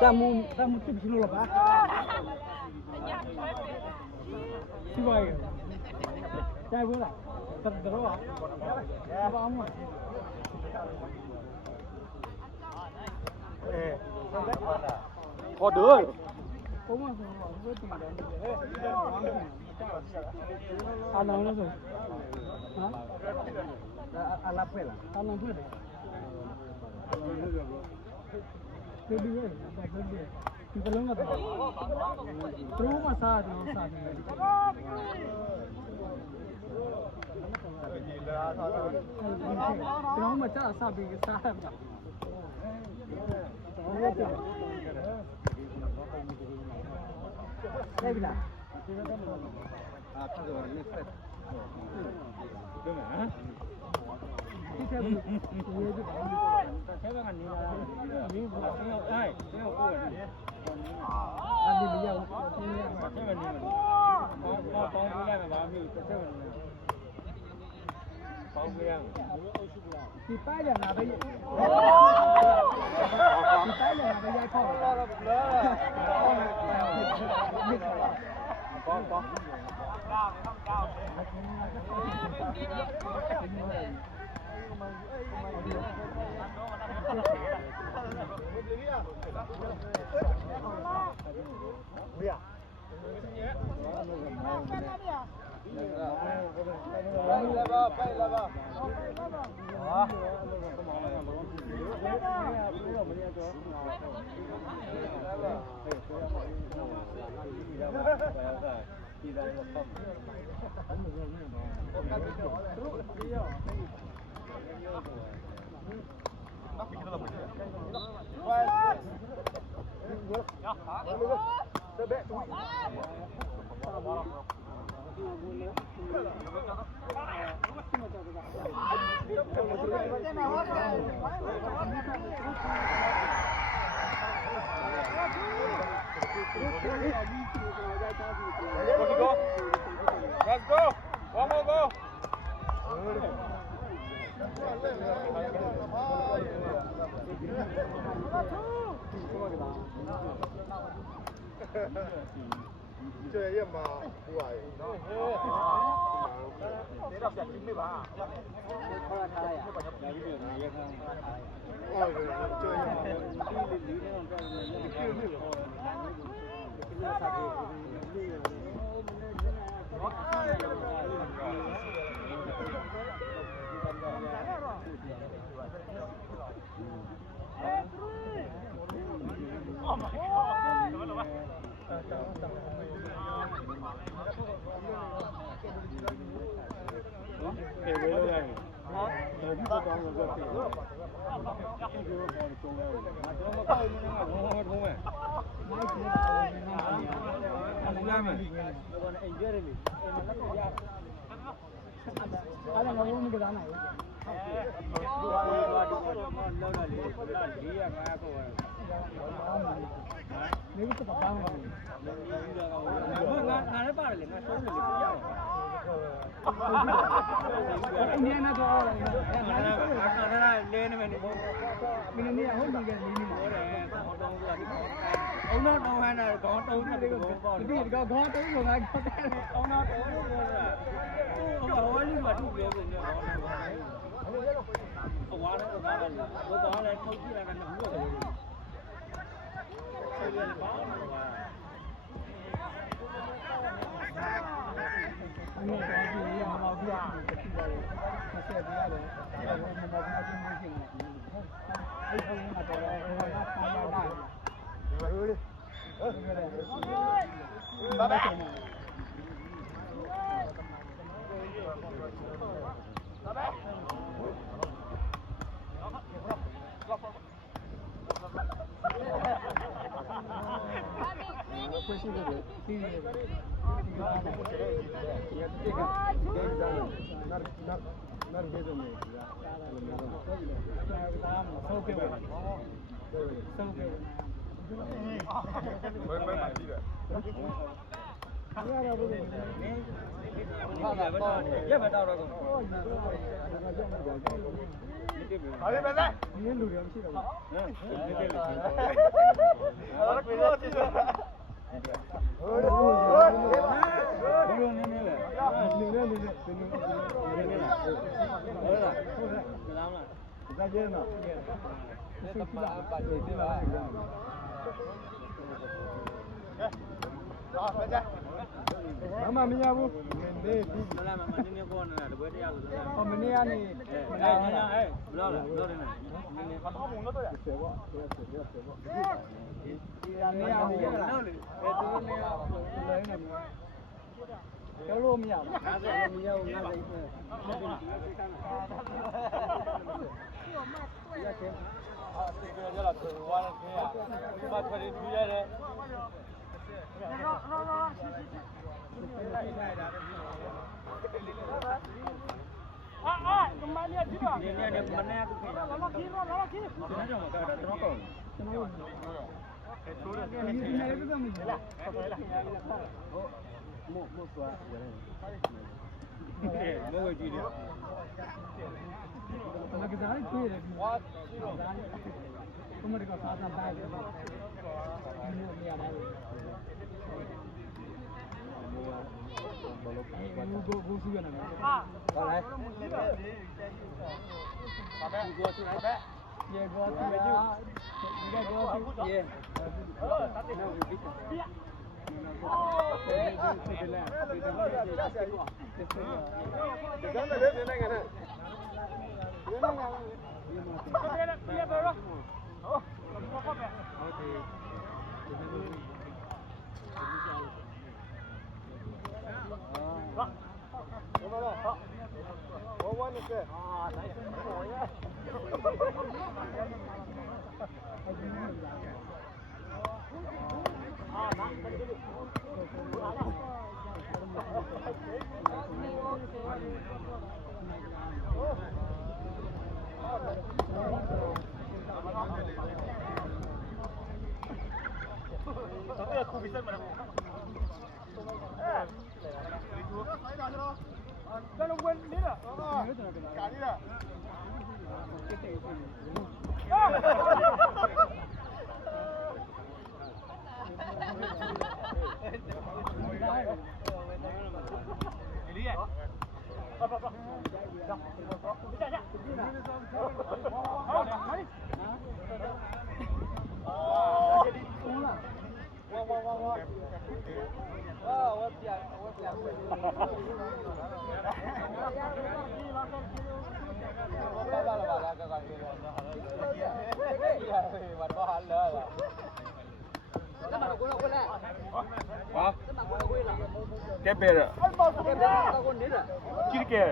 Tamu tu sini lah pak. Siapa ya? Saya boleh. Terus. Apa amu? Có đứa. Ano na to? Ha? Alapela. Alapela. Pwede yun. Yung talong na to. True masad. True masad. Sabi ka sa đây là thì tay là bây giờ Let's go. One more go. chơi em mà quẩy Để đọc giải chính đi bà. ông nó đâu hay là có đâu nó đi còn đi có tới rồi anh có cái ông nó ông bảo ơi nhưng mà đủ nhiều rồi ông quá đấy ông có là không chỉ là nằm ngửa rồi bây giờ có anh nói cái gì mà mau đi ăn cái gì đấy nó sẽ đi ra đấy mình đâu có cái gì ai không mà tôi nó phải ra đây Ba bé. ရတော့ဘူးလေ ဟာကတော့ရက်မတော့တော့ကော ဟောဒီတော့ဒါကြောင့်မတော်ဘူး ဘာလဲပဲလဲ ဒီလူတွေမရှိတော့ဘူး ဟမ်နေတယ်လေ အော်ကိုလို့ကြည့်တယ် ဟိုလို ဘယ်လိုနေနေလဲ နေနေနေနေနေ နေနေလားဟုတ်လားဟုတ်လားမလားမလား ဒါကျင်းတော့ဒီစပါပါနေတယ်လား ဟာပဲကြ မမမရဘူးနေပြီ မလားမမနေနေပေါ်နေတာတပွဲတရားဆိုတော့ ဟောမနေ့ကနေ ဘလောက်လဲဘလောက်နေနေနေ ဘာတော့မလို့တော့ရ ဆေဘောဆေဘောဆေဘောဒီနေရာနေရလား နောက်လေ သူနေရာလဲနေမှာကျော်လို့မရဘူး50မရဘူး50ပဲရတဲ့ အာဒီကကြလာသူဝါရခင်ရဒီမှာထွက်ပြီးပြရတယ် နေနေနေမနေဘူးခင်ဗျာလာခီလာခီကျွန်တော်ကတော့တော့ကောင်း ဒီနေရာကတော့မရလား မို့သွားရတယ်မို့ကြည့်တယ် မကစားကြည့်ရတယ်ဝါကမရကစားတာပါတယ်ဒီနေရာမှာဘူစီရနေမှာဟာဟုတ်လားဘာပဲဘူကိုဘာပဲရေကိုစီရဒီကကိုစီရေနော်ဒီကပြဒီကလည်းဒီနိုင်ငံနဲ့ဒီနိုင်ငံဒီမှာပြရတော့ဟုတ်ကဲပဲရကြည့်ကြတယ်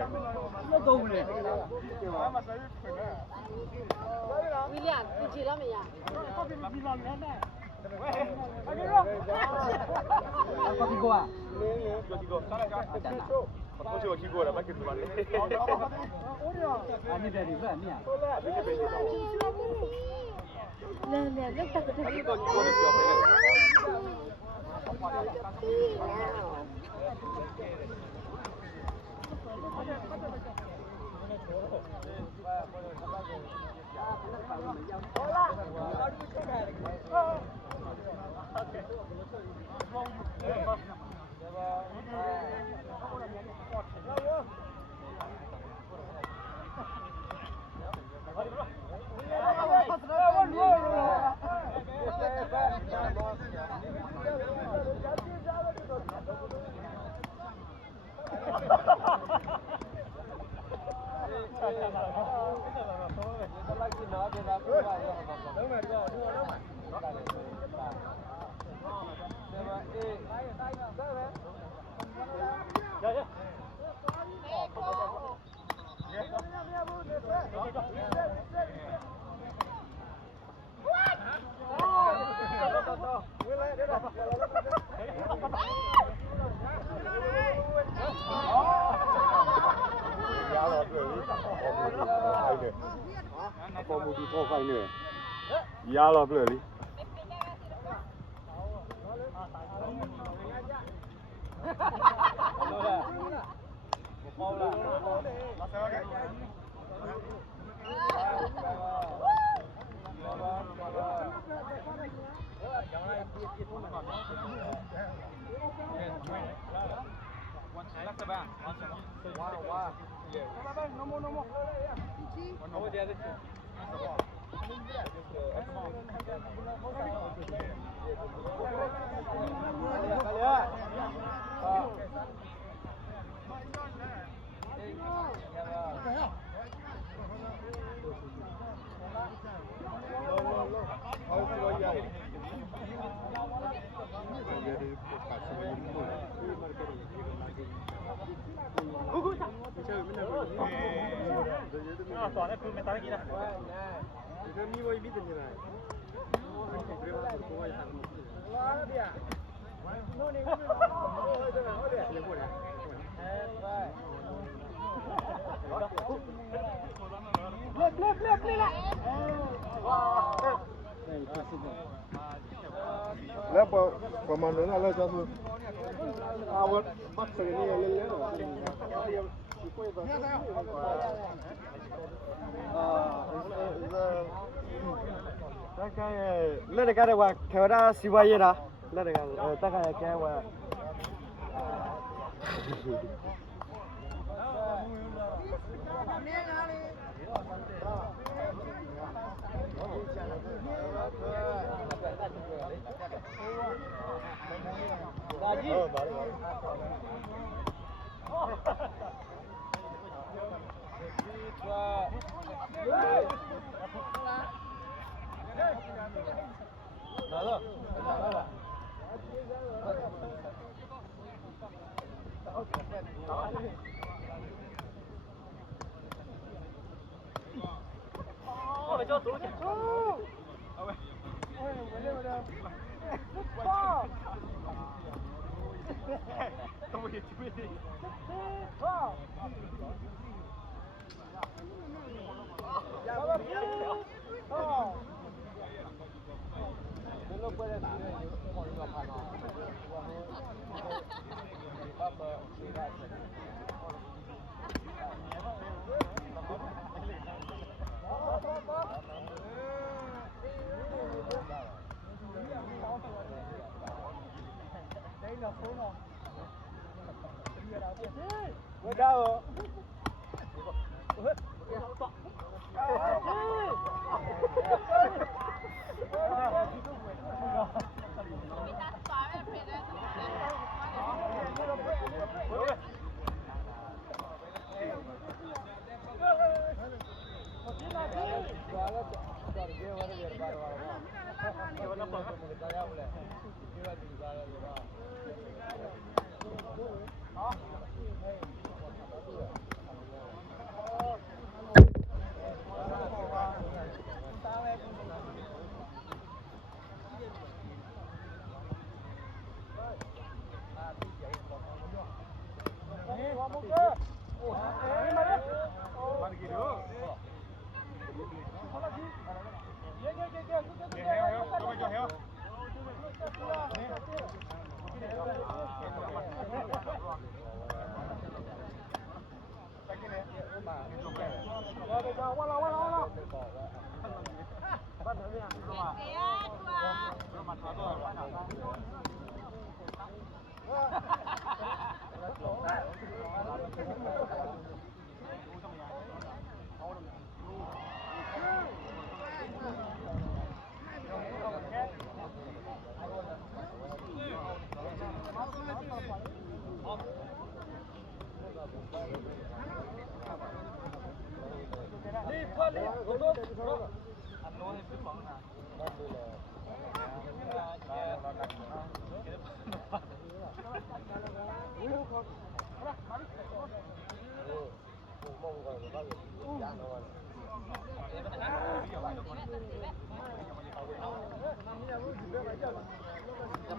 တော့ဘူးလေ ဝီလျံဒီချီတော့မရ ပါပြီကွာ ဒီက စားလိုက်ကြဘာလို့ချီကိုရမကတူပါလဲ အနိတယ်ဒီပဲမြာ လဲလဲလက်ပတ်တက်ပြီးတော့ ကိုရပြောမယ် ပေါ်မူဒီပေါ်ခိုင်းနေရတော့ပြလေ แล้วประมาณนั้นแล้วจะคือเอาวัดมัดสื่อนี่เล่นๆ大概那个的话，开发西瓜叶啦，那个大概开发。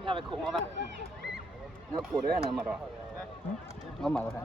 要被恐了吧？那过来呢嘛着？我买过噻。